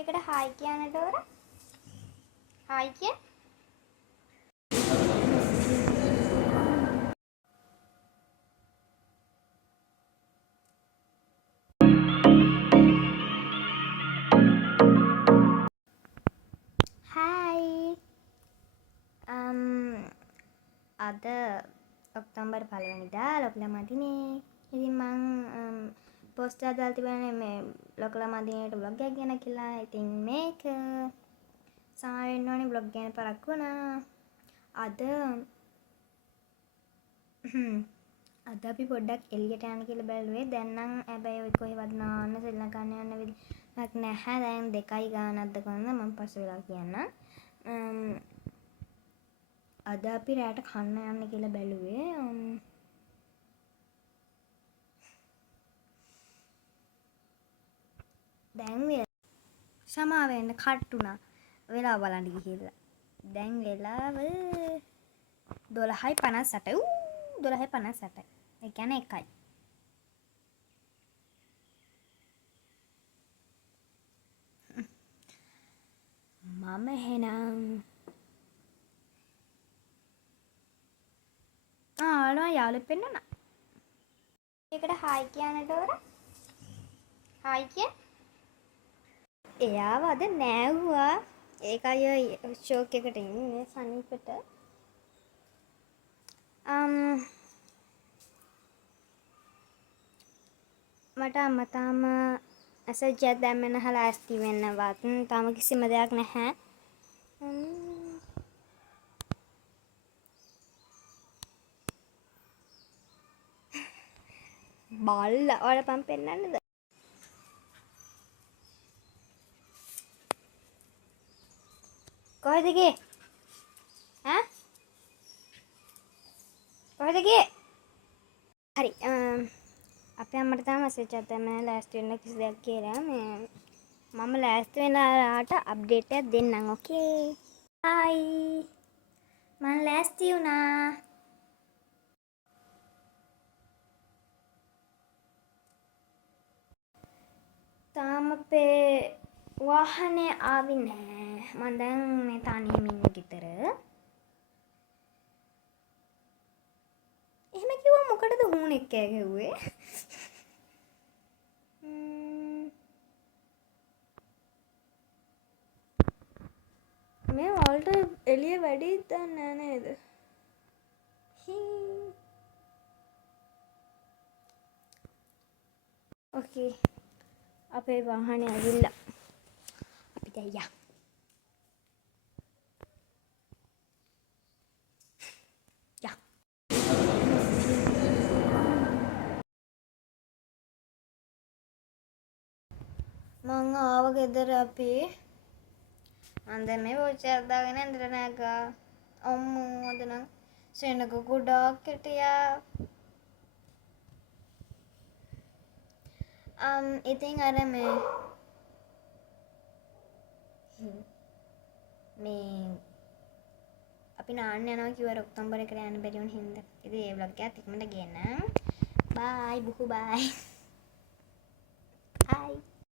ඒකට හායි කියන්නට ඕර. හායි කිය. හායි. අද ඔක්තෝබර් 1 වෙනිදා ලොකුලා මදිනේ. ඉතින් මං පෝස්ට් එකක් දාලා තිබුණානේ මේ ලොකුලා මදිනේට vlog එකක් ගැන කියලා. ඉතින් මේක සමා වෙන්න ඕනේ vlog ගැන පරක්කු වුණා. අද අපි පොඩ්ඩක් එළියට යන්න කියලා බැලුවේ. දැන් නම් හැබැයි ඔය කොහෙවත් නාන්න ශ්‍රී ලංකාවට යන්න විදිහක් නැහැ. දැන් 2යි ගානක්ද කොහොමද මම පස්සේ වෙලා කියන්නම්. අද අපි රැට කන්න යන්න කියලා බැලුවේ. දැන් සමා වෙන්න කට්ටුණා. වෙලාව බලන්න ගිහිල්ලා. දැන් වෙලාව 12:58. 12:58. ඒ කියන්නේ 1යි. මම එහෙනම් යාළුවෙක් පෙන්නන්න. ඒකට හායි කියන්නට ඕර. හායි කිය. එයාව අද නෑවුවා. ඒකයි ෂෝක් එකට ඉන්නේ සනීපට. මට අම්මා තාම මැසේජ් එකක් දැම්මේ නැහැ ලෑස්ති වෙන්නවත්. තාම කිසිම දෙයක් නැහැ. බල්ලා ඔයාලා පම් පෙන්නන්නද? කොහෙද ගියේ? ඈ? කොහෙද ගියේ? හරි. අපේ අම්මට තාම මැසේජ් එකක් දැම්මේ ලෑස්ති වෙන්න කිසි දෙයක් කියලා. මම ලෑස්ති වෙලාට අප්ඩේට් එකක් දෙන්නම්. ඕකේ. හායි. මම ලෑස්ති වුණා. තාම අපේ වාහනේ ආවේ නැහැ. මම දැන් මේ තනියම ඉන්නේ ගෙදර. එහෙම කිව්වා මොකටද හුණෙක් කෑ ගැහුවේ? මේ වලට එළිය වැඩි දන්නේ නේද? ඕකේ. අපේ වාහනේ ඇවිල්ලා. අපි දැන් යමු. මං ආව ගෙදර අපි. මං දැන් මේ වෝචර් දාගෙන ඇඳලා නැගා. අම්මෝ අද නම් සෙනග ගොඩාක් හිටියා. ඉතින් අර මේ අපි නාන්න යනවා කිව්වා ඔක්තෝබර් එකට යන්න බැරි වුණ හින්දා. ඉතින් ඒ vlog එකත් ඉක්මනට ගේන්න. බයි බුහු බයි.